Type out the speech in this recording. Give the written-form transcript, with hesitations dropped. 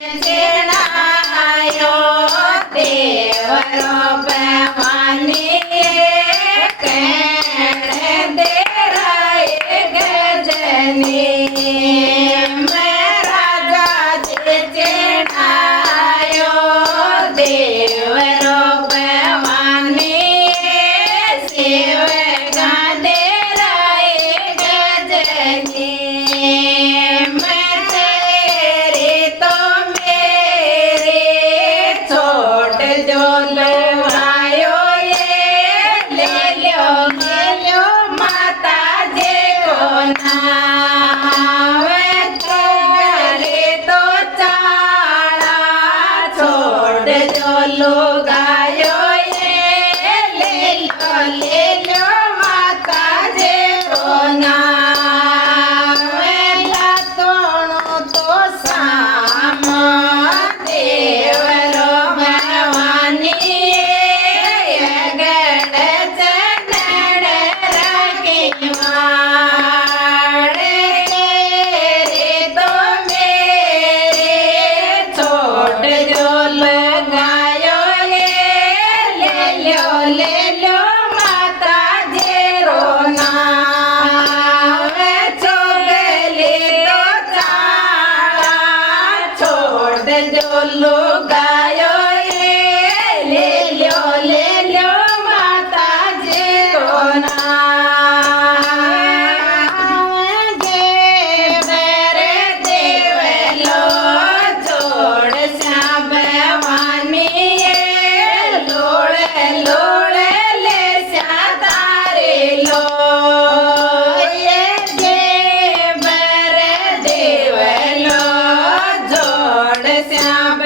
જેણાયો દેવરો ભવાની કેણે દેરાય ગજની રાજા જેણાયો દેવરો ભવાની શિવ ગાડેરાય ગજની जो लवायो ये ले लो माता जे को नावे करे तो चाला छोड़ जो लुगायो ये ले लो माता जे को नावे लातोणो तो साम देवरो ले लो माता जेरो नाम चोगले तो चाला छोड़ दो लुगायो ले लो माता जेरो नाम जे मेरे देवलो छोड़ श्याम भवानी लोड़े ले सातारे लो ये देवर देवलो जोड़ श्याम